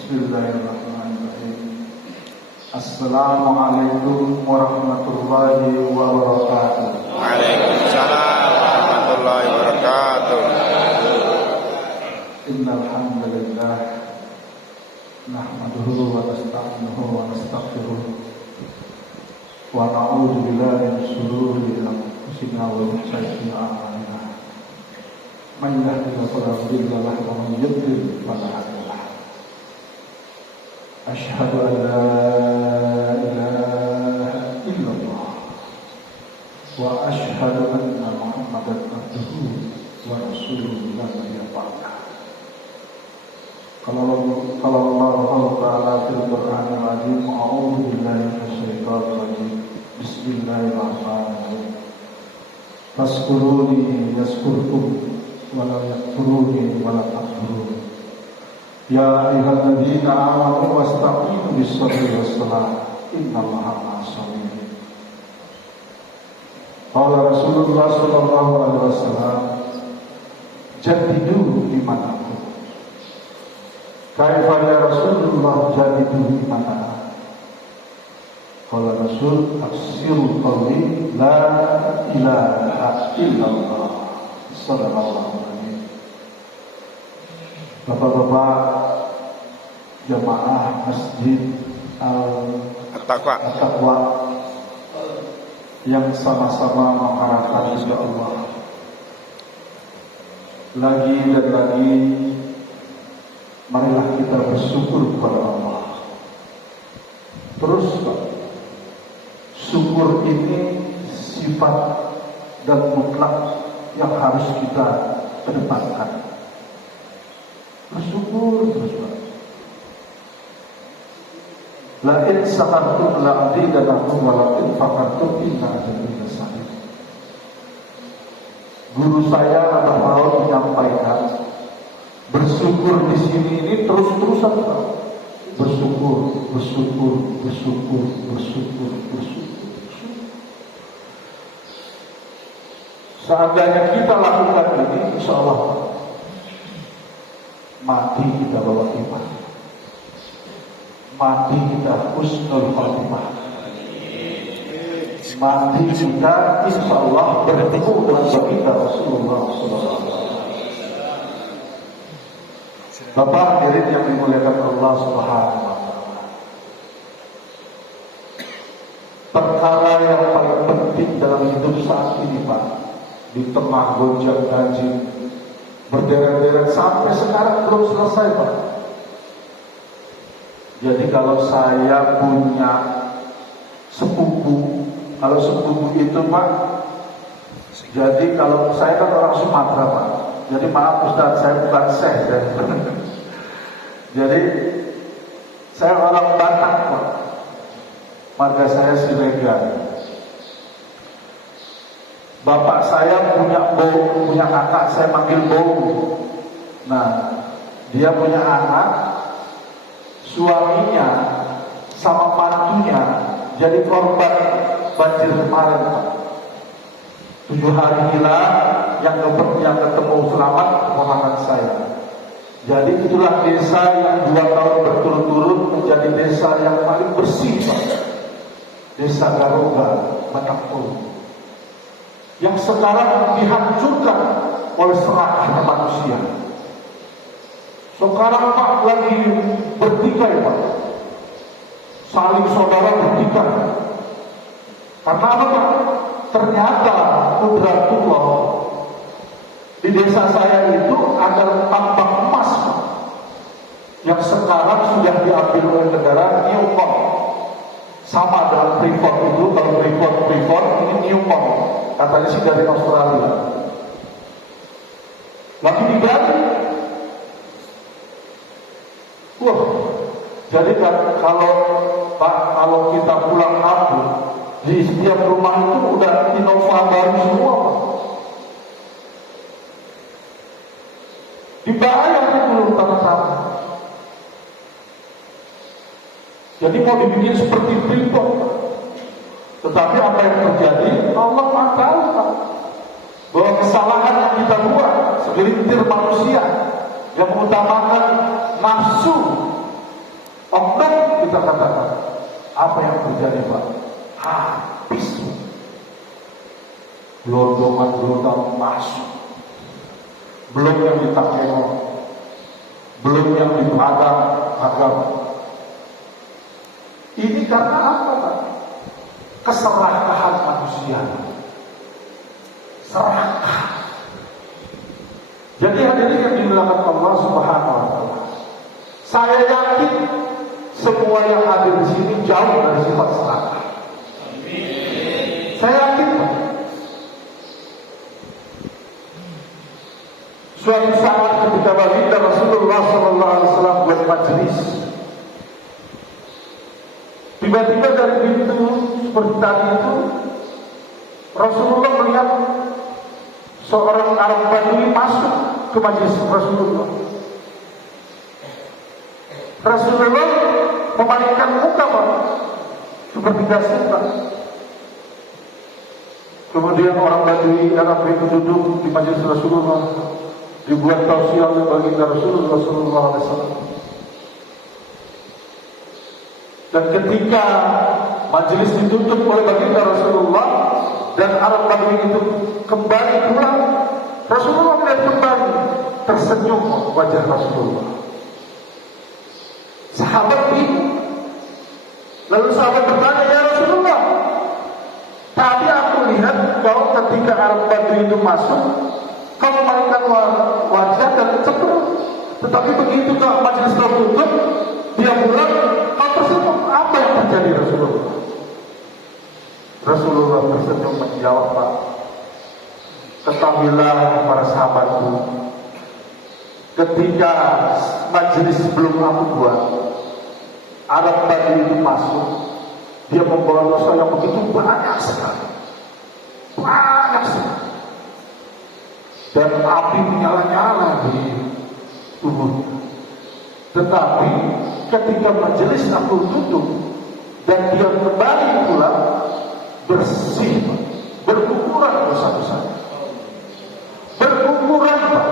Bismillahirrahmanirrahim. Assalamualaikum warahmatullahi wabarakatuh. Waalaikumsalam warahmatullahi wabarakatuh. Innal hamdalillah nahmaduhu wa nasta'inuhu wa nastaghfiruh wa na'udzu billahi min shururi anfusina wa min sayyi'ati a'malina. Man yahdihillahu fala mudilla lahu wa man yudlil fala hadiya lahu. Asyhadu an la ilaha illallah wa asyhadu anna Muhammadan abduhu wa rasuluhu la nabiyya ba'dah. Kalau Allah Ta'ala fil Qur'anil Azim, a'udzu billahi minasyaitonir rajim. Bismillahirrahmanirrahim. Fazkuruni yazkurkum wa la yakfuruni wa la takfurun. Ya ayyuhalladzina amanu wastaqimu bis-sabri was-salah innallaha ma'as-sabirin. Qala Rasulullah sallallahu alaihi wasallam, jadidu imanakum. Kaifa ya Rasulullah jadidu imanana? Qala Rasul, aksiru qawli la ilaha illallah. Sallallahu alaihi. Bapak-bapak jamaah Masjid Al-Taqwa yang sama-sama mengharapkan ridha Allah, lagi dan lagi marilah kita bersyukur kepada Allah. Terus syukur ini sifat dan mutlak yang harus kita kedepankan. Bersyukur terus, Pak. La in sakartum la azidannakum wa la in fakartum inna azabi lasadid. Guru saya Abah Maud menyampaikan, bersyukur di sini ini terus-terusan, Pak. Bersyukur, bersyukur, bersyukur, bersyukur, bersyukur. Seandainya kita lakukan ini, insya Allah mati kita bawa iman, mati kita husnul khotimah, mati kita insya Allah bertemu dengan baginda Rasulullah SAW. Bapak hadirin yang dimuliakan Allah Subhanahu wa Ta'ala, perkara yang paling penting dalam hidup saat ini, Pak, di tengah gonjang-ganjing berderet-deret sampai sekarang belum selesai, Pak. Jadi kalau saya punya sepupu, kalau sepupu itu, Pak, jadi kalau saya kan orang Sumatera, Pak. Jadi maaf Ustaz, saya bukan Syekh. Jadi saya orang Batak, Pak. Marga saya Siregar. Bapak saya punya kakak, saya panggil Bau. Nah, dia punya anak, suaminya sama mantunya jadi korban banjir kemarin, Pak. 7 hari hilang, yang ketemu selamat keponakan saya. Jadi itulah desa yang 2 tahun berturut-turut menjadi desa yang paling bersih, Pak. Desa Garoga, Batakpur, yang sekarang dihancurkan oleh serangan manusia. Sekarang, Pak, lagi bertikai, Pak. Saling saudara bertikai. Karena apa, Pak? Ternyata Qudratullah di desa saya itu ada tambang emas, Pak, yang sekarang sudah diambil oleh negara Newmont. Sama dengan Freeport itu, kalau Freeport ini Newmont, katanya sih dari Australia. Lagi digali. Wah, jadi kan kalau Pak, kalau kita pulang kampung, di setiap rumah itu udah Innova baru semua, Pak. Dibayar dulu tanah-tanah. Jadi mau dibikin seperti Freeport, tetapi apa yang terjadi, Allah Maha tahu, Pak, bahwa kesalahan yang kita buat segelintir manusia yang mengutamakan nafsu oknum kita katakan, apa yang terjadi Pak? Habis. Gelondongan masuk. Belum yang di Takeno, belum yang di Padang agama. Ini karena apa Pak? Keserakahan manusia. Serakah. Jadi hadirin yang dimuliakan Allah Subhanahu wa taala. Saya yakin semua yang hadir di sini jauh dari sifat serakah. Amin. Saya yakin Pak. Suatu saat ketika baginda Rasulullah SAW buat majelis, tiba-tiba dari pintu seperti tadi itu Rasulullah melihat seorang Arab Badui masuk ke majelis Rasulullah. Rasulullah memalingkan muka Pak, seperti gak suka. Kemudian orang Badui Arab itu duduk di majelis Rasulullah, dibuat tausiah oleh baginda Rasulullah SAW. Dan ketika majelis ditutup oleh baginda Rasulullah dan Arab Badui itu kembali pulang, Rasulullah melihat kembali, tersenyum wajah Rasulullah. Sahabat bingung. Lalu sahabat bertanya, ya Rasulullah, tadi aku lihat kau ketika Arab Badui itu masuk, kau memalingkan wajah dan cepet. Tetapi begitu kau majelis tertutup, dia pulang, kau tersenyum. Apa yang terjadi Rasulullah? Rasulullah tersenyum menjawab, Pak, ketahuilah para sahabatku, ketika majelis sebelum aku buat, Arab Badui itu masuk, dia membawa dosa yang begitu banyak sekali. Banyak sekali. Dan api menyala-nyala di tubuhnya. Tetapi ketika majelis aku tutup dan dia kembali pulang, bersih, berguguran dosa-dosanya. Berguguran Pak.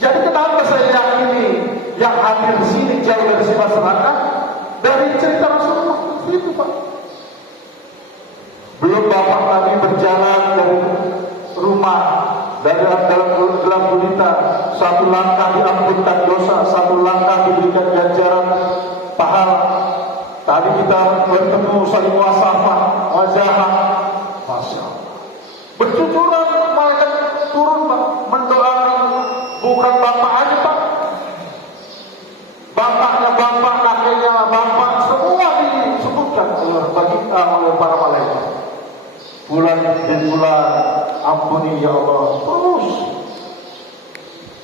Jadi kenapa saya yakini yang hadir di sini jauh dari sifat serakah? Dari cerita Rasulullah itu Pak. Belum bapak kami berjalan dari rumah, dari dalam gelap gulita, satu langkah diampunkan dosa, satu langkah diberikan ganjaran pahala. Tadi kita bertemu saling wasafah, wajah, masya Allah. Bercucuran malaikat turun Pak, mendoakan bukan bapak aja Pak, bapaknya bapak, kakeknya bapak, semua disebutkan oleh para malaikat. Bulan dan bulan, ampuni ya Allah. Terus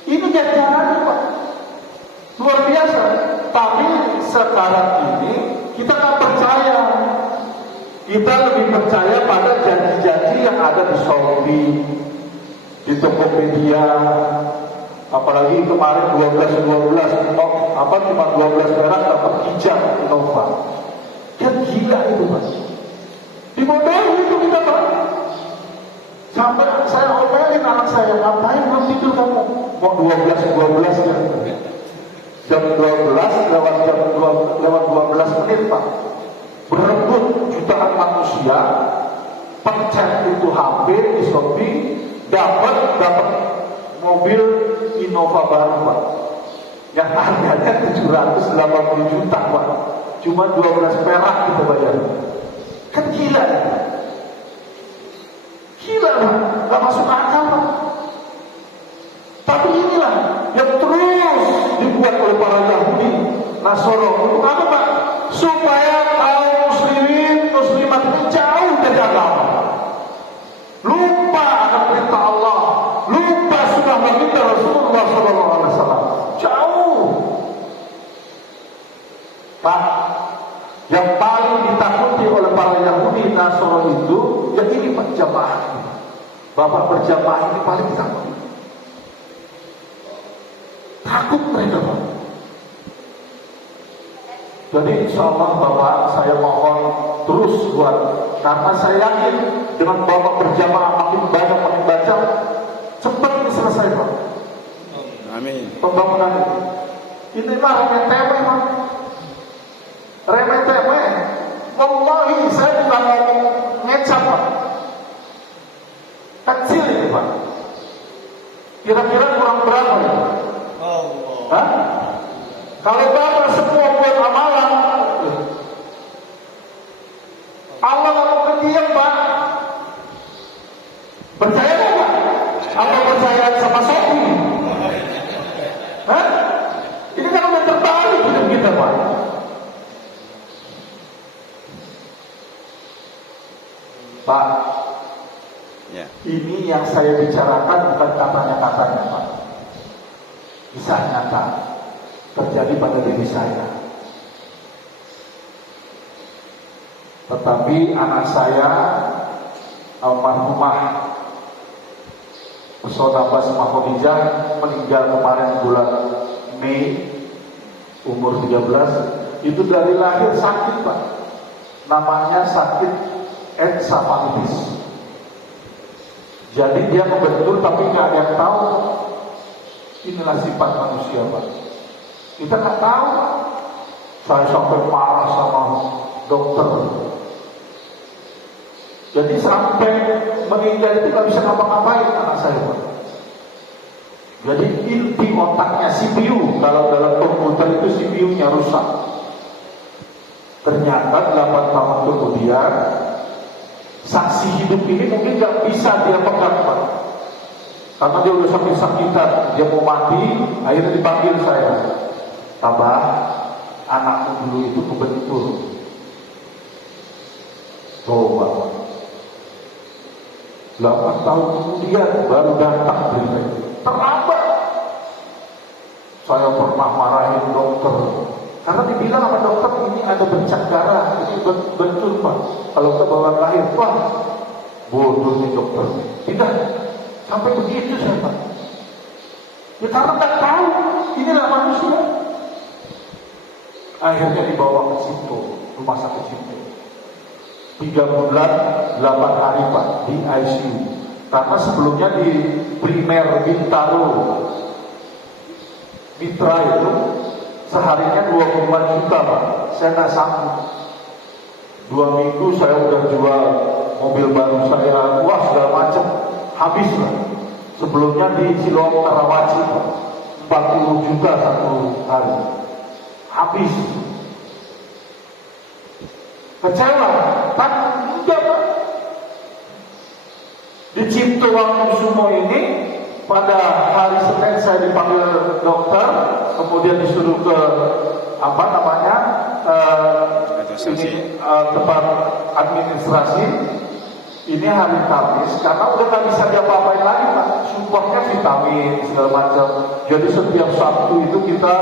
ini ganjarannya Pak, luar biasa. Tapi sekarang ini kita tak percaya. Kita lebih percaya pada janji-janji yang ada di Shopee, di Tokopedia. Apalagi kemarin 12 cuma 12 perak dapat hijab Innova. Kan gila itu Pak. Dibodohi itu kita Pak. Sampai saya omelin anak saya, ngapain belum tidur kamu? Mau 12 ya. Jam 12 lewat 12 menit Pak. Berebut jutaan manusia, pencet itu HP di Shopee, dapat mobil Innova baru Pak, yang harganya 780 juta Pak, cuma 12 perak kita bayar. Kan gila ya? Gila Pak, gak masuk akal Pak. Tapi inilah yang terus dibuat oleh para Yahudi, Nasoro. Untuk apa Pak? Supaya kaum muslimin, muslimat jauh dari agama, lupa akan perintah Allah, lupa sunnah baginda Rasulullah SAW. Jauh Pak. Yang paling ditakuti oleh para Yahudi Nasoro itu, ya ini Pak, jamaah. Bapak berjamaah ini paling ditakuti. Takut mereka Pak. Jadi insya Allah Bapak, saya mohon terus buat, karena saya yakin dengan Bapak berjamaah makin banyak makin baca, cepat ini selesai Pak. Amin. Pembangunan ini. Ini mah remeh-temeh mah. Remeh-temeh. Wallahi saya bukan ngomong ngecap Pak. Kecil ini Pak. Kira-kira kurang berapa ya? Hah? Kalau Bapak semua buat amalan, Allah nggak mau kediam Pak. Percaya nggak? Apa percaya sama Sofi? Hah? Ini kan udah terbalik hidup kita Pak. Pak, Ya. ini yang saya bicarakan bukan katanya-katanya Pak. Kisah nyata terjadi pada diri saya. Tetapi anak saya almarhumah Pesona Basma Khadijah meninggal kemarin bulan Mei umur 13. Itu dari lahir sakit Pak. Namanya sakit ensefalitis. Jadi dia membentur tapi nggak ada yang tahu. Inilah sifat manusia Pak. Kita nggak tahu. Saya sampai marah sama dokter. Jadi sampai meninggal itu nggak bisa ngapa-ngapain anak saya Pak. Jadi inti otaknya CPU, kalau dalam komputer itu CPU-nya rusak. Ternyata 8 tahun kemudian saksi hidup ini mungkin nggak bisa dia pegang Pak. Karena dia udah sakit-sakitan, dia mau mati, akhirnya dipanggil saya. Tabah, anakmu dulu itu kebentur. Coba Pak. 8 tahun kemudian baru datang berita itu. Terlambat. Saya pernah marahin dokter. Karena dibilang sama dokter ini ada bercak darah, ini bentur Pak. Kalau ke bawah lahir, Pak, bodoh nih dokter. Tidak, sampai begitu saya Pak. Ya karena tak tahu, inilah manusia. Akhirnya dibawa ke situ, rumah sakit situ. 3 bulan, 8 hari Pak di ICU. Karena sebelumnya di primer Bintaro, Mitra itu seharinya 25 juta Pak. Saya nggak sanggup. 2 minggu saya udah jual mobil baru saya, wah segala macam, habis lah. Sebelumnya di Siloam Karawaci 40 juta 1 hari, habis. Kecewa, tak enggak Pak. Di Ciptowangusumo ini pada hari Senin saya dipanggil dokter, kemudian disuruh ke apa namanya tempat administrasi. Ini hari Kamis karena udah nggak bisa diapa-apain lagi Pak. Supportnya vitamin segala macam. Jadi setiap Sabtu itu kita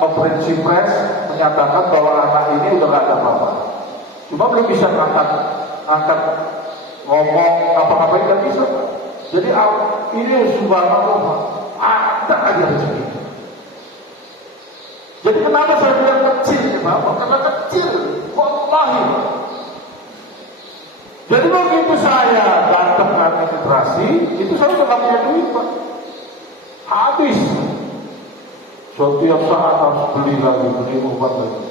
konferensi pers menyatakan bahwa anak ini udah nggak ada apa-apa. Cuma belum bisa angkat ngomong apa-apain nggak bisa Pak. Jadi ini subhanallah ada aja rezeki. Jadi kenapa saya bilang kecil Bapak? Karena kecil, wallahi. Jadi begitu saya datang ke administrasi, itu saya udah gak punya duit Pak. Habis. Setiap saat harus beli lagi, beli obat lagi.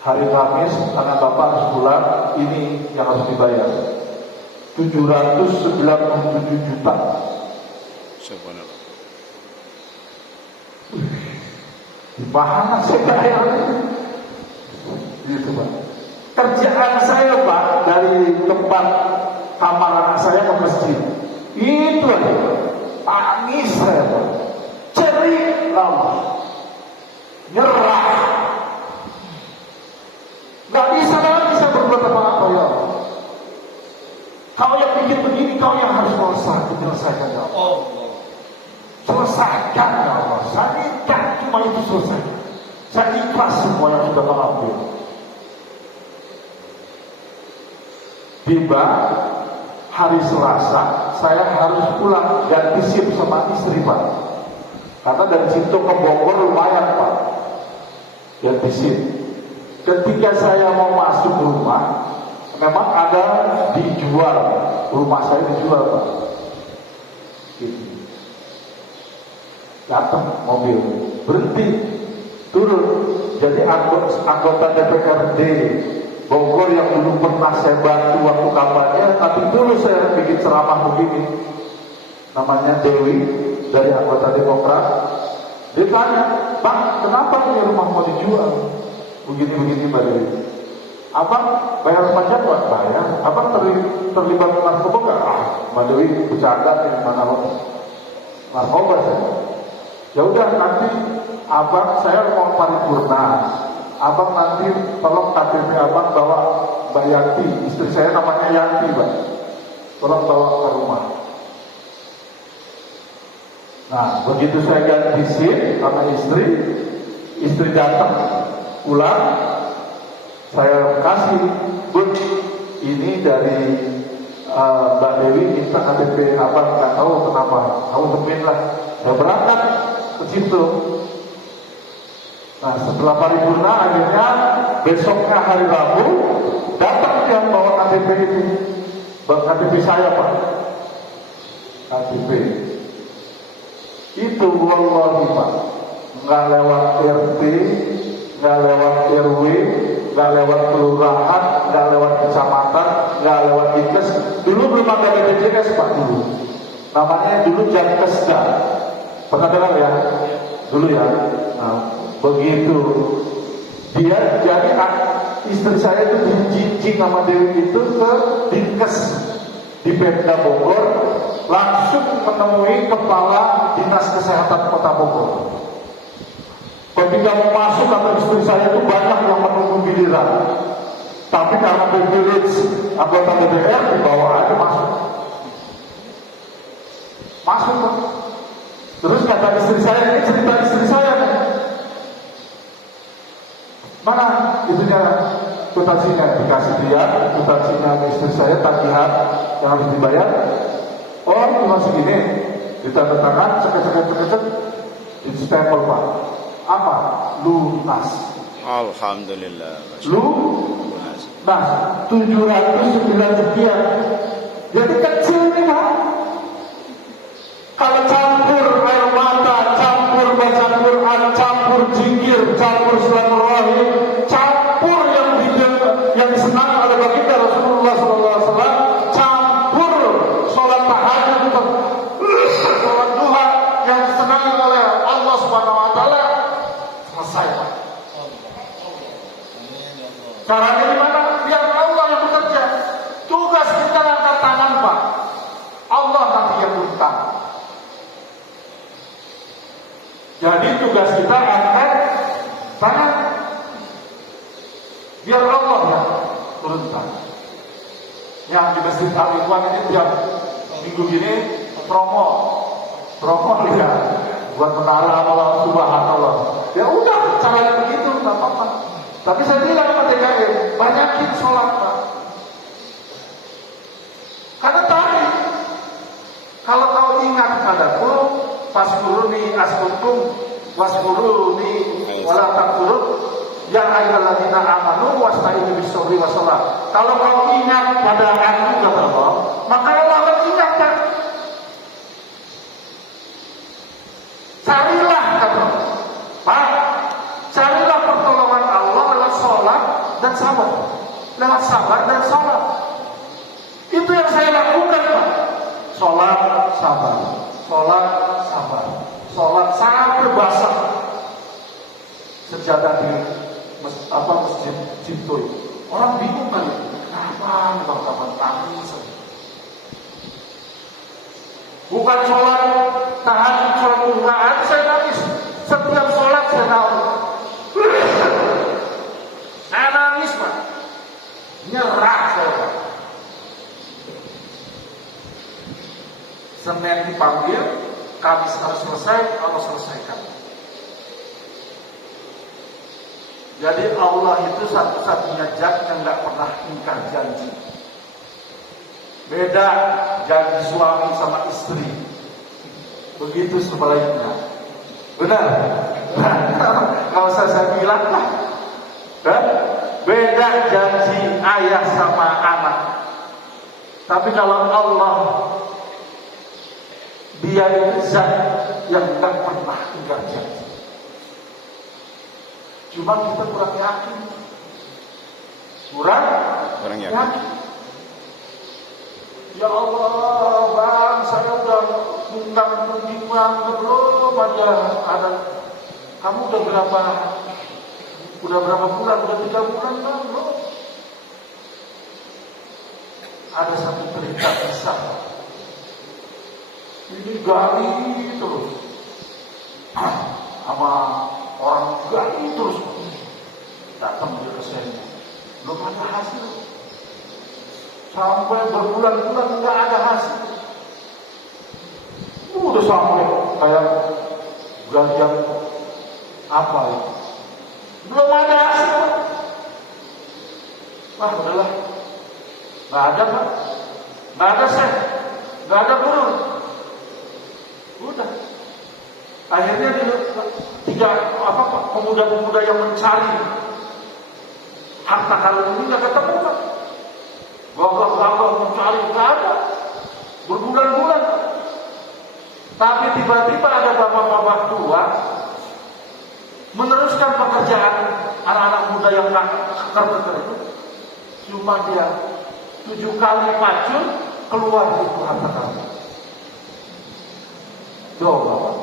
Hari Kamis, karena Bapak harus pulang, ini yang harus dibayar. 797 juta. Subhanallah. Mana saya bayar? Gitu Pak. Kerjaan saya Pak dari tempat kamar anak saya ke masjid. Itu aja. Tangis saya Pak. Cerik lama. Nyerah. Gak bisa lagi saya berbuat apa-apa ya Allah. Kau yang bikin begini, kau yang harus menyelesaikan ya Allah. Selesaikan ya Allah. Saya ikat cuma itu selesai. Saya ikhlas semua yang sudah kau ambil. Tiba hari Selasa, saya harus pulang ganti shift sama istri Pak. Karena dari situ ke Bogor lumayan Pak. Ganti shift. Ketika saya mau masuk rumah, memang ada dijual, rumah saya dijual Pak. Gitu. Datang mobil, berhenti, turun. Jadi anggota DPRD Bogor yang dulu pernah saya bantu waktu kampanye, tapi dulu saya bikin ceramah begini. Namanya Dewi, dari anggota Demokrat. Dia tanya, "Bang, kenapa ini rumah mau dijual?" Begini-begini Mbak Dewi. "Abang bayar pajak nggak?" "Bayar." "Abang terlibat narkoba nggak?" "Ah, Mbak Dewi bercanda nih, mana lo narkoba saya." "Ya udah, nanti abang saya mau paripurna. Abang nanti tolong KTP abang bawa Mbak Yanti, istri saya namanya Yanti, Mbak. Tolong bawa ke rumah." Nah, begitu saya ganti SIM sama istri datang pulang, saya kasih, "Bun, ini dari Mbak Dewi minta KTP abang, nggak tahu kenapa, kamu temuin lah." Saya berangkat ke situ. Nah, setelah paripurna akhirnya besoknya hari Rabu datang dia bawa KTP itu. KTP saya, Pak. KTP itu wallahi, Pak, nggak lewat RT, nggak lewat RW, nggak lewat kelurahan, nggak lewat kecamatan, nggak lewat dinkes. Dulu belum ada BPJS, Pak, dulu. Namanya dulu Jankesda. Pernah dengar ya? Dulu ya. Nah, begitu dia jadi istri saya itu dijinjing sama Dewi itu ke dinkes di Pemda Bogor, langsung menemui kepala dinas kesehatan kota Bogor. Ketika mau masuk, kata istri saya itu banyak yang menunggu giliran, tapi karena privilege anggota DPR dibawa aja masuk. Terus kata istri saya, ini cerita istri saya nih, "Mana itunya, kwitansinya?" Dikasih dia kwitansinya istri saya, tagihan yang harus dibayar. "Oh, cuma segini." Ditanda tangan, cek, di-stempel, Pak. Apa? Lunas. Alhamdulillah. Lunas. Nah, 709 sekian. Jadi kecil nih, Pak. Kalau campur air mata, campur baca Quran, campur zikir, campur silaturahim, campur yang disenangi oleh baginda Rasulullah SAW, campur sholat tahajud, sholat duha yang disenangi oleh Allah Subhanahu Wa Taala, selesai, Pak. Caranya gimana? Biar Allah yang bekerja. Tugas kita angkat tangan, Pak. Allah nanti yang berhutang. Jadi tugas kita angkat tangan, biar Allah yang turun tangan. Yang di Masjid Al-Ikhwan ini tiap minggu gini promo ya, buat menara Allah Subhanallah. Ya udah, caranya begitu, nggak apa-apa. Tapi saya bilang sama DKM, banyakin sholat, Pak. Karena tadi, kalau kau ingat padaku, faskuruni askurkum waskuruni wala takfurun ya ayyuhalladzina amanu wasta'inu bis-sabri was-shalah. Kalau kau ingat pada aku, kata Allah, maka Allah akan ingat, Pak. Carilah, kata Pak, carilah pertolongan Allah lewat sholat dan sabar. Lewat sabar dan sholat. Itu yang saya lakukan, Pak. Sholat, sabar. Sholat, sabar. Sholat sampai basah sejadah di masjid Cipto. Orang bingung kali, kapan tangis. Bukan sholat tahajud, sholat duhaan saya nangis. Setiap sholat saya nangis. Saya nangis, Pak. Nyerah saya, Pak. Senin dipanggil, Kamis harus selesai, Allah selesaikan. Jadi Allah itu satu-satunya zat yang gak pernah ingkar janji. Beda janji suami sama istri, begitu sebaliknya. Benar? Gak usah saya bilang lah. Beda janji ayah sama anak. Tapi kalau Allah Dia itu zat yang tidak pernah ingkar janji. Cuma kita kurang yakin. Kurang yakin. Ya Allah, Bang, saya udah ngundang kunjungan belum ada. Kamu udah berapa bulan? Udah 3 bulan kan belum? Ada satu cerita kisah. Ini gali terus, sama orang gali terus, datang dia ke sini, belum ada hasil, sampai berbulan-bulan nggak ada hasil. Udah sampai kayak galian apa ya, belum ada hasil. Wah udahlah, nggak ada kan, nggak ada sen, nggak ada guru. Udah. Akhirnya pemuda-pemuda yang mencari harta karun ini nggak ketemu kan? Gagah-gagah mencari nggak ada, berbulan-bulan. Tapi tiba-tiba ada bapak-bapak tua meneruskan pekerjaan anak-anak muda yang keker itu. Cuma dia 7 kali pacul keluar itu harta karun. Coba.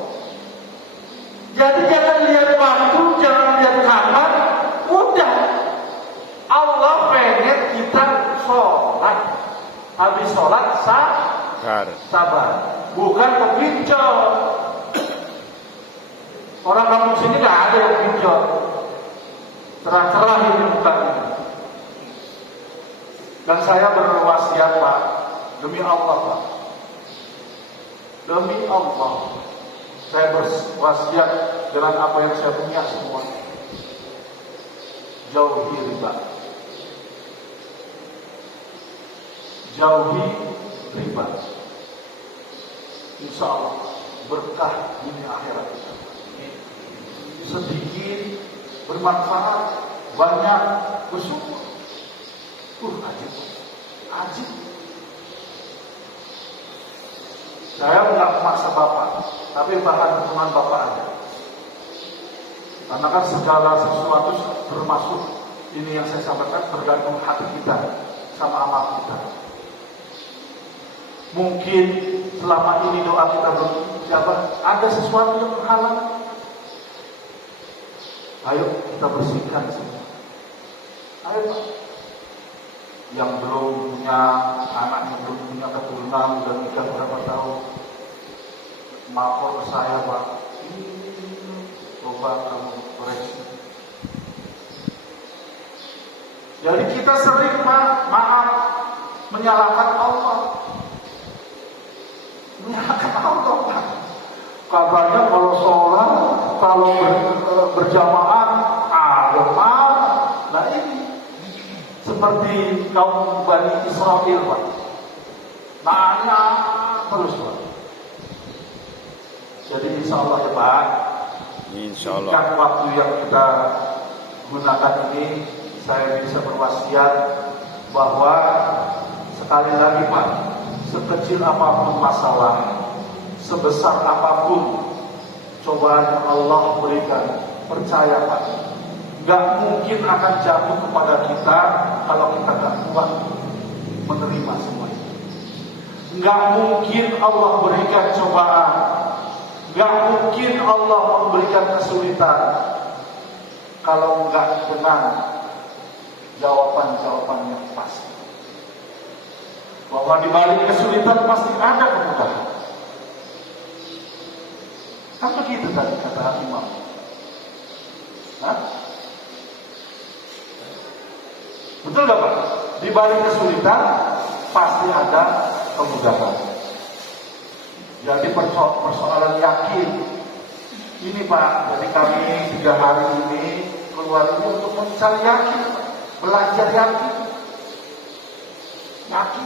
Jadi jangan lihat waktu, jangan lihat kapan, udah. Allah pengen kita sholat. Habis sholat sabar. Bukan kepincot. Orang kampung sini nggak ada yang pincot. Cerah-cerah ini mukanya. Dan saya berwasiat Pak, demi Allah Pak. Demi Allah, saya berwasiat dengan apa yang saya punya semua. Jauhi riba. Jauhi riba. Insya Allah berkah dunia akhirat kita. Sedikit bermanfaat, banyak bersyukur. Ajib. Saya nggak memaksa Bapak, tapi bahkan teman Bapak aja. Karena kan segala sesuatu termasuk ini yang saya sampaikan tergantung hati kita sama amal kita. Mungkin selama ini doa kita belum dijabah, ada sesuatu yang menghalang. Ayo kita bersihkan semua. Ayo Pak. Yang belum punya anak, yang belum punya keturunan, udah nikah berapa tahun, lapor ke saya Pak, coba kamu koreksi. Jadi kita sering Pak, maaf, menyalahkan Allah. Menyalahkan Allah Pak. Kabarnya kalau sholat, kalau berjamaah, ada Pak. Nah ini seperti kaum Bani Israel Pak, nanya terus Pak. Jadi insya Allah ya Pak, insya Allah kan waktu yang kita gunakan ini, saya bisa berwasiat bahwa sekali lagi Pak, sekecil apapun masalah, sebesar apapun cobaan yang Allah berikan, percaya Pak, gak mungkin akan jatuh kepada kita kalau kita gak kuat menerima semua itu. Gak mungkin Allah berikan cobaan, gak mungkin Allah memberikan kesulitan kalau gak dengan jawaban-jawaban yang pasti. Bahwa di balik kesulitan pasti ada kemudahan. Kan begitu tadi kata Imam. Betul gak Pak? Di balik kesulitan pasti ada kemudahan. Jadi persoalan yakin. Ini Pak, jadi kami 3 hari ini keluar ini untuk mencari yakin, belajar yakin. Yakin.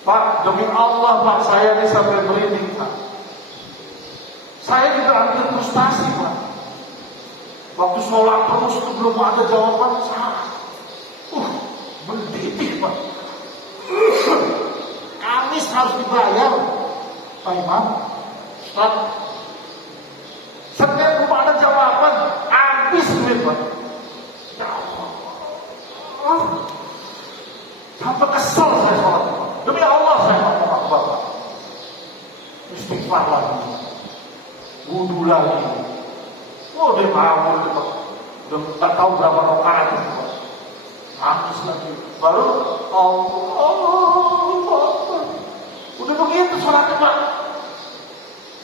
Pak, demi Allah Pak, saya ini sampai merinding Pak. Saya juga hampir frustasi Pak. Waktu sholat terus itu belum ada jawaban, salah. Mendidih Pak. Kamis harus dibayar. Pak Imam, Ustaz, setiap belum ada jawaban, habis duit Pak. Ya Allah, sampai kesel saya sholat. Demi Allah saya ngomong Bapak, istighfar lagi, wudu lagi. Oh dia ngawur Pak, udah nggak tahu berapa rakaat itu Pak. Habis lagi, baru Allah. Udah begitu sholatnya Pak.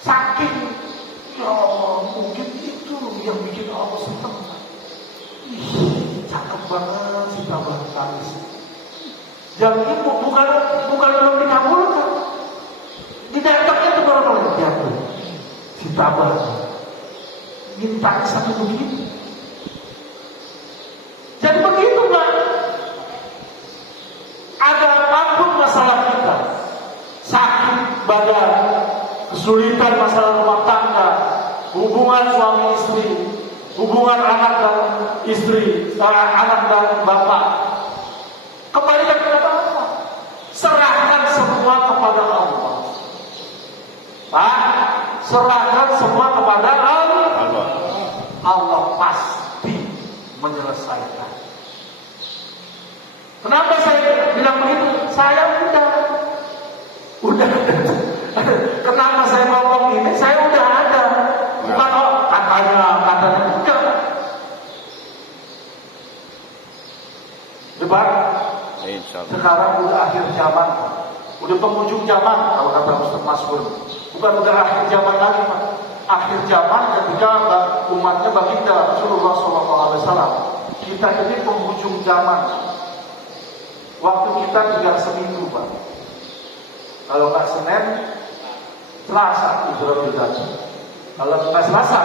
Saking ya Allah, mungkin itu yang bikin Allah senang. Ih, cakep banget si Tabah tangis. Yang itu bukan belum dikabulkan. Didatangnya itu baru jatuh. Si Tabah minta satu begitu. Jadi begitu Pak. Ada apapun masalah kita, sakit badan, kesulitan masalah rumah tangga, hubungan suami istri, hubungan anak dan istri, anak dan bapak, kembalikan kepada Allah, serahkan semua kepada Allah. Pak, serahkan semua kepada Allah. Allah pasti menyelesaikan. Kenapa saya bilang begitu? Saya udah. Kenapa saya ngomong ini? Saya udah ada. Bukan katanya enggak. Debat. Sekarang udah akhir zaman, udah penghujung zaman kalau kata Ustaz Maskur. Bukan udah akhir zaman lagi Pak. Akhir zaman ketika umatnya baginda Rasulullah SAW. Kita ini penghujung zaman. Waktu kita tinggal seminggu Pak. Kalau nggak Senin, Selasa Israel Haji. Kalau nggak Selasa,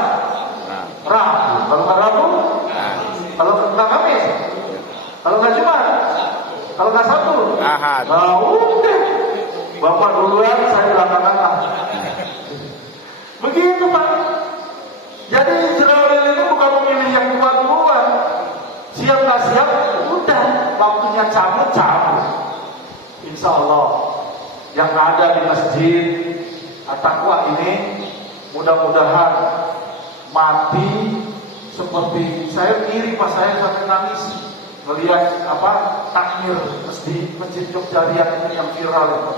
Rabu. Kalau nggak Rabu, kalau nggak Kamis, kalau nggak Jumat, kalau nggak Sabtu, Ahad. Nah udah, Bapak duluan, saya belakangan lah. Begitu Pak. Jadi Israel itu bukan memilih yang kuat duluan. Siap nggak siap, udah waktunya cabut. Insya Allah yang ada di masjid At-Taqwa ini mudah-mudahan mati seperti saya iri Pak, saya sampai nangis melihat takmir masjid Jogjaria ini yang viral itu.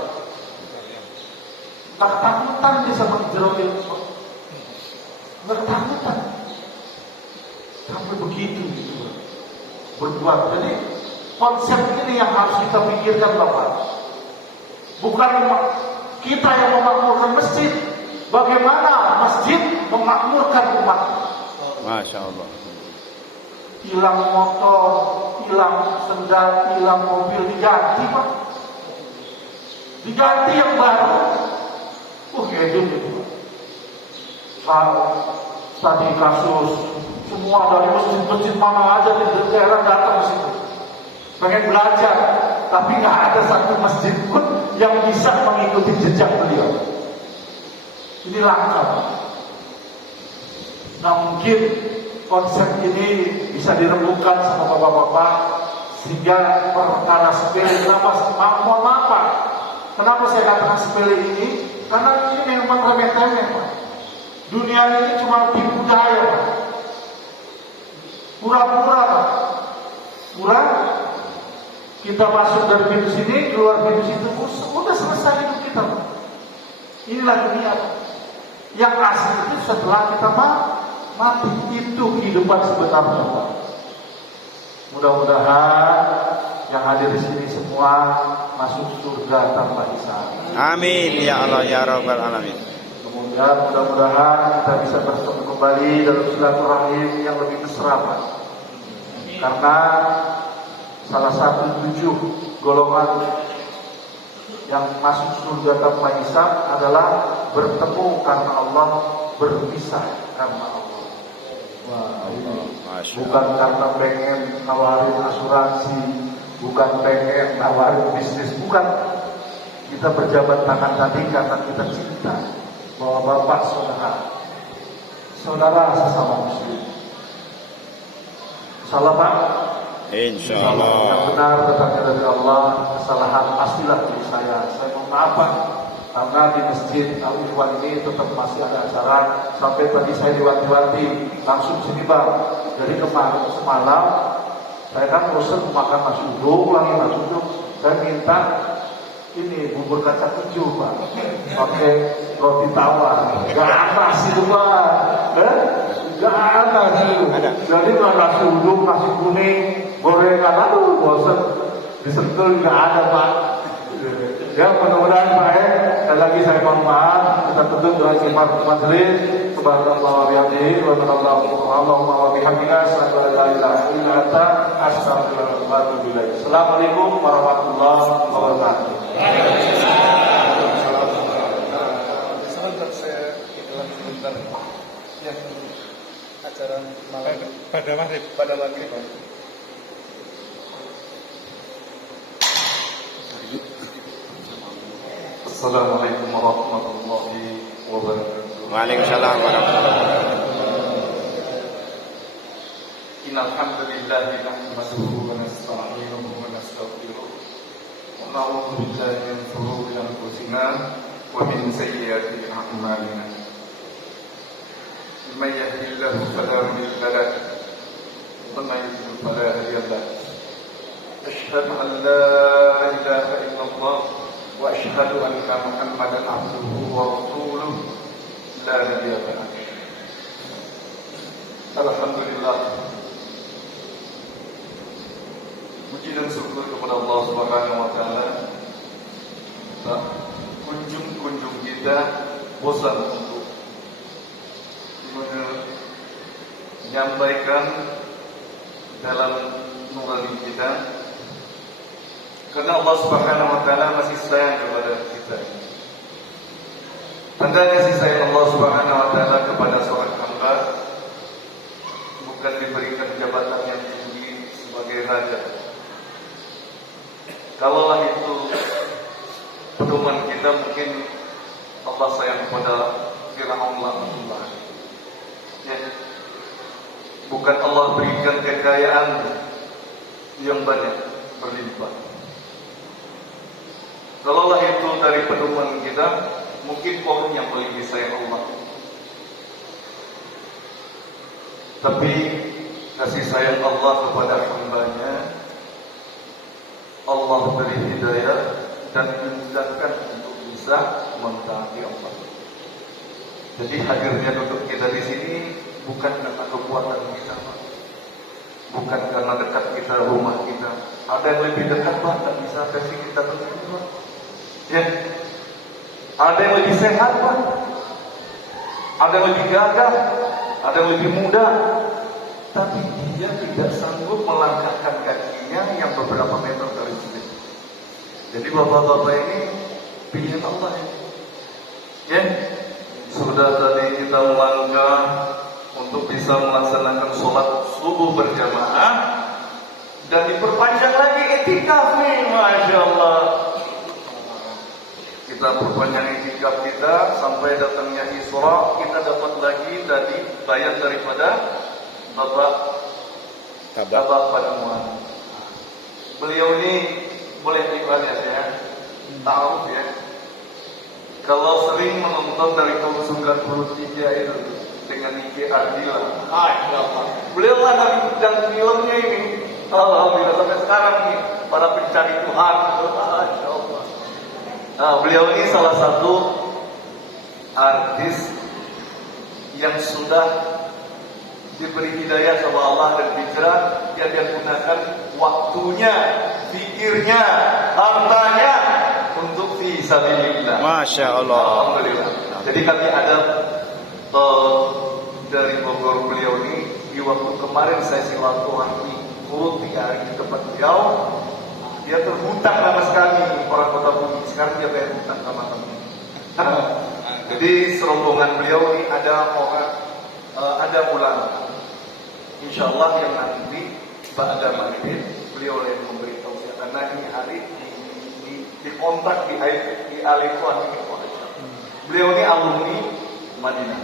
Nggak ketakutan dia sama Israel, nggak ketakutan sampai begitu gitu berbuat. Jadi konsep ini yang harus kita pikirkan Bapak. Bukan kita yang memakmurkan masjid, bagaimana masjid memakmurkan umat. Masya Allah. Hilang motor, hilang sendal, hilang mobil, diganti Pak. Diganti yang baru. Hidup itu Pak. Tadi kasus semua dari masjid-masjid mana aja di daerah datang ke situ, pengen belajar, tapi nggak ada satu masjid pun yang bisa mengikuti jejak beliau. Ini langka. Nah mungkin konsep ini bisa dirembukan sama bapak-bapak sehingga perkara sepele. Mohon maaf Pak, kenapa saya katakan sepele ini? Karena ini memang remeh-temeh Pak. Dunia ini cuma tipu daya Pak. Pura-pura Pak. Kita masuk dari pintu sini, keluar pintu situ, udah selesai hidup kita Pak. Inilah dunia Pak. Yang asli itu setelah kita mati, itu kehidupan sebenarnya Pak. Mudah-mudahan yang hadir di sini semua masuk surga tanpa hisab. Amin ya Allah ya Rabbal alamin. Kemudian mudah-mudahan kita bisa bertemu kembali dalam silaturahim yang lebih mesra Pak. Karena salah satu 7 golongan yang masuk surga tanpa hisab adalah bertemu karena Allah, berpisah karena Allah. Wah, ini bukan karena pengen nawarin asuransi, bukan pengen nawarin bisnis, bukan. Kita berjabat tangan tadi karena kita cinta bahwa Bapak saudara sesama muslim. Salah Pak? Insya Yang Allah. benar datangnya dari Allah. Kesalahan pastilah dari saya. Saya mohon maaf Pak. karena di masjid Al-Ikhwan ini tetap masih ada acara. Sampai tadi saya diwanti-wanti langsung sini Bang. Jadi kemarin semalam saya kan bosan makan nasi uduk, lagi nasi uduk. Saya minta ini bubur kacang hijau Pak, pakai roti tawar. Gak ada sih itu Pak, gak ada sih. Jadi kalau nasi uduk, nasi kuning, gorengan, aduh bosan. Disentul gak ada Pak. Ya mudah-mudahan Pak sekali lagi saya mohon maaf. Kita tutup doa ikhlas majelis. Subhanallah wa bihamdihi wa Allahumma wa bihamdika asyhadu an la ilaha illa anta astaghfiruka wa atubu ilaik. Assalamualaikum warahmatullahi wabarakatuh. Sebentar saya iklan sebentar. Yang acara malam pada maghrib. Assalamualaikum warahmatullahi wabarakatuh. Waalaikumsalam warahmatullahi Innal hamdalillah nahmaduhu wa nasta'inuhu wa nastaghfiruh wa na'udzu billahi min shururi anfusina wa min sayyiati a'malina. Man yahdihillahu fala mudilla lahu wa man yudlil fala hadiya lahu. Asyhadu an la ilaha illallah wa asyhadu anna Muhammadan abduhu wa rasuluh la nabiyya ba'dahu. Alhamdulillah, puji dan syukur kepada Allah Subhanahu wa taala. Kunjung kita bosan untuk menyampaikan dalam nurani kita, karena Allah Subhanahu wa taala masih sayang kepada kita. Tanda kasih sayang Allah Subhanahu wa taala kepada seorang hamba bukan diberikan jabatan yang tinggi sebagai raja. Kalaulah itu pedoman kita, mungkin Allah sayang kepada Fir'aun laknatullah. Ya. Bukan Allah berikan kekayaan yang banyak berlimpah. Kalaulah itu dari pedoman kita, mungkin orang yang paling disayang Allah. Tapi kasih sayang Allah kepada hambanya, Allah beri hidayah dan memudahkan untuk bisa mentaati Allah. Jadi hadirnya duduk kita di sini bukan karena kekuatan kita, bukan karena dekat kita rumah kita. Ada yang lebih dekat Pak, tak bisa versi kita berdua. Ya, ada yang lebih sehat Pak, ada yang lebih gagah, ada yang lebih muda, tapi dia tidak sanggup melangkahkan kakinya yang beberapa meter dari sini. Jadi bapak-bapak ini pilihan Allah ya. Sudah tadi kita melangkah untuk bisa melaksanakan sholat subuh berjamaah dan diperpanjang lagi itikaf nih, masya Allah. Kita perpanjang itikaf kita sampai datangnya Isra. Kita dapat lagi tadi bayar daripada Bapak Pademuan. Beliau ini boleh iklan ya saya tahu ya. Kalau sering menonton dari tahun 93 itu dengan Niki Ardila, beliau lah dari bidang filmnya ini. Alhamdulillah sampai sekarang nih para pencari Tuhan. Masya Allah. Nah, beliau ini salah satu artis yang sudah diberi hidayah sama Allah dan hijrah, yang dia gunakan waktunya, pikirnya, hartanya untuk fi sabilillah. Masya Allah. Alhamdulillah. Jadi kami ada dari Bogor beliau ini di waktu kemarin saya silaturahmi turun 3 hari di tempat beliau. Dia terhutang sama sekali orang Kota Bumi. Sekarang dia bayar hutang sama kami. Jadi serombongan beliau ini ada orang, ada ulama. Insya Allah yang nanti ba'da maghrib beliau yang memberi tausiah, karena ini hari di kontrak di Al-Ikhwan ini. Beliau ini alumni Madinah,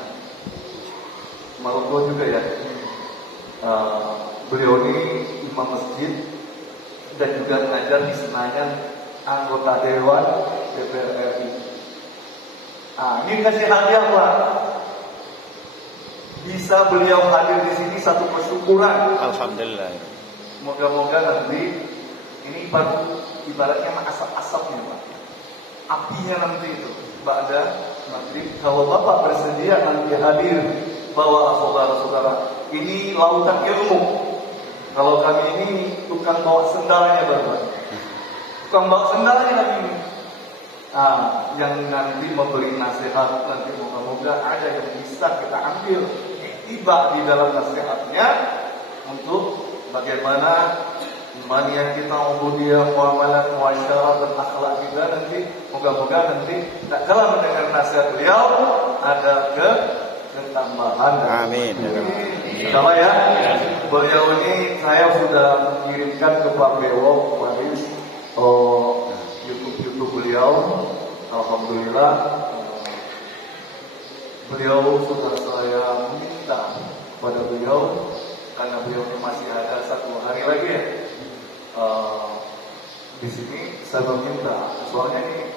Maroko juga ya. Beliau ini imam masjid dan juga mengajar di Senayan, anggota Dewan DPR RI. Ini kasih hadiah Pak. Bisa beliau hadir di sini satu kesyukuran. Alhamdulillah. Moga-moga nanti ini ibaratnya asap-asapnya Pak. Apinya nanti itu pada maghrib. Kalau Bapak bersedia nanti hadir, bawa saudara-saudara. Ini lautan ilmu. Kalau kami ini tukang bawa sendalnya Bapak. Tukang bawa sendalnya lagi ini. Yang nanti memberi nasihat nanti moga-moga ada yang bisa kita ambil tiba di dalam nasihatnya untuk bagaimana imaniyah kita, ubudiyah, muamalah, muasyarah dan akhlak kita nanti moga-moga nanti tak kalah mendengar nasihat beliau ada ketambahan. Amin. Sama ya. Beliau ini saya sudah mengirimkan ke Pak Bewo kemarin YouTube beliau. Alhamdulillah beliau sudah saya minta pada beliau karena beliau masih ada 1 hari lagi ya di sini. Saya meminta soalnya ini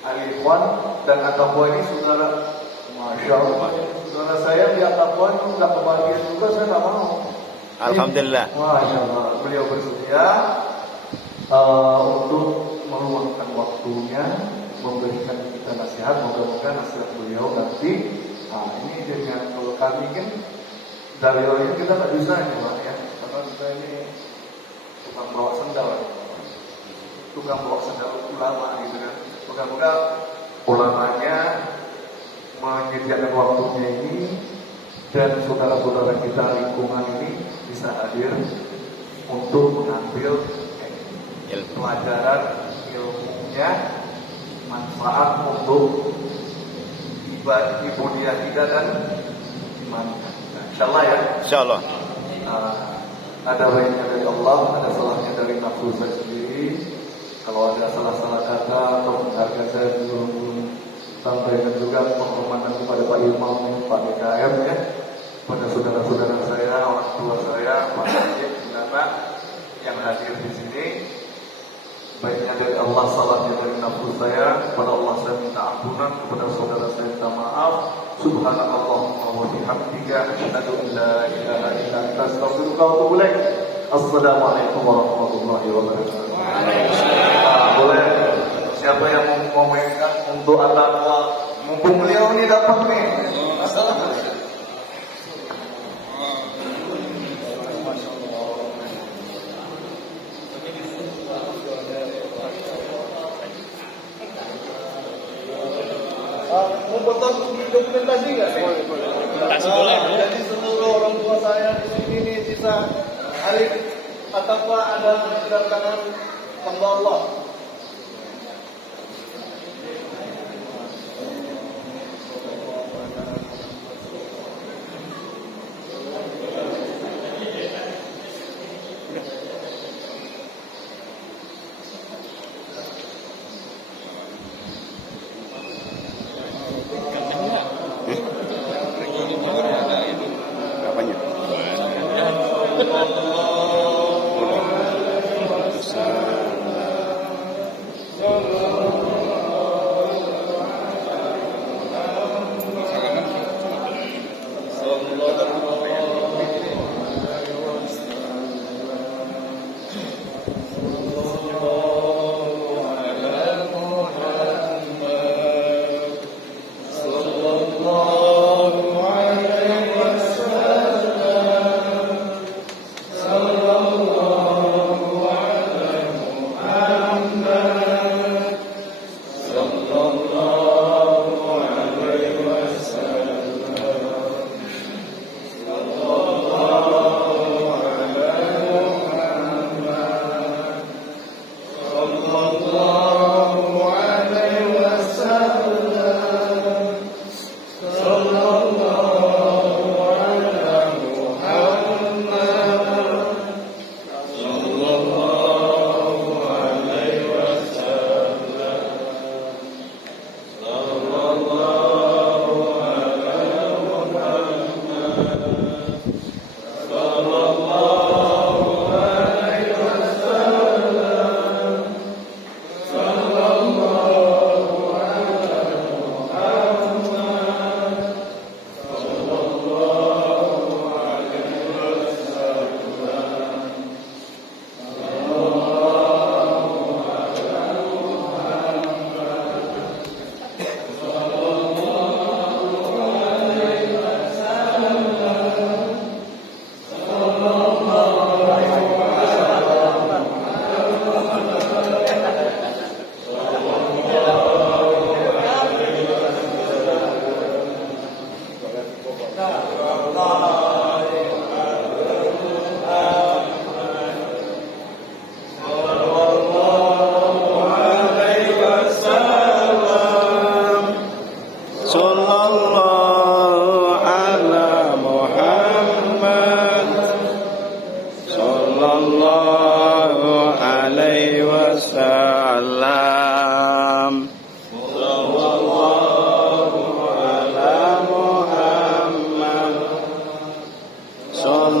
Al-Ikhwan dan Ataqwa ini saudara, masya Allah, saudara saya di Ataqwa itu nggak kebagian juga, saya nggak mau. Alhamdulillah. Masya Allah, beliau bersedia untuk meluangkan waktunya memberikan kita nasihat. Moga-moga nasihat beliau nanti ini dengan, kalau kami kan dari orang kita nggak bisa ini Pak ya, karena kita ini tukang bawa sendal ulama gitu kan. Moga-moga ulamanya menyediakan waktunya ini dan saudara-saudara kita lingkungan ini bisa hadir untuk mengambil pelajaran ilmunya, manfaat untuk ibadah kita dan iman. Insyaallah ya. Insyaallah. Ada baiknya dari Allah, ada salahnya dari nafsu saya sendiri. Kalau ada salah-salah kata atau menghargai saya belum sampaikan juga penghormatan kepada Pak Imam, Pak DKM ya, pada saudara-saudara saya, orang tua saya, Pak Haji, anak yang hadir di sini. Baiknya dari Allah, salahnya dari nafsu saya. Kepada Allah saya minta ampunan, kepada saudara saya minta maaf. Subhanallahumma wa bihamdika asyhadu an la ilaha illa anta astaghfiruka wa atubu ilaik. Assalamualaikum warahmatullahi wabarakatuh. Boleh siapa yang mau komentar untuk At-Taqwa? Mumpung beliau ini dapat nih. Mau potong dokumentasi nggak? Dokumentasi boleh. Jadi seluruh orang tua saya di sini nih sisa hari At-Taqwa ada kedatangan hamba Allah.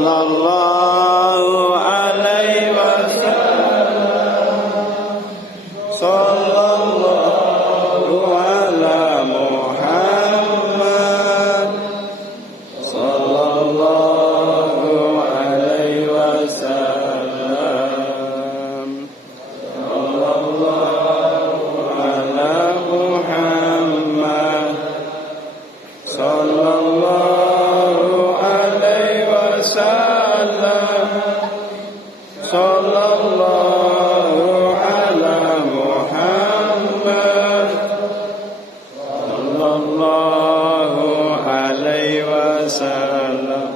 sallallahu alaihi wasallam. Sallallahu ala Muhammad. Sallallahu alaihi wasallam. Sallallahu ala Muhammad. Sallallahu alaihi wasallam. Sallallahu ala Muhammad. Sallallahu alaihi wasallam.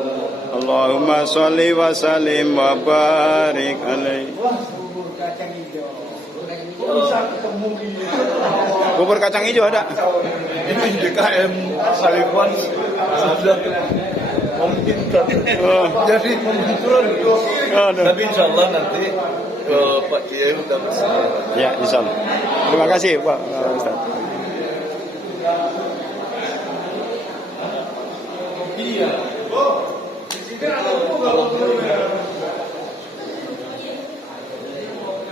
Allahumma sholli wa sallim wa barik alaihi. Bubur kacang hijau ada? Ini DKM Salikuan sudah memungkinkan. Jadi memungkinkan. Tapi insya Allah nanti ke Pak Kiai sudah bersedia. Ya, insyaallah. Terima kasih, Pak Ustaz. Iya.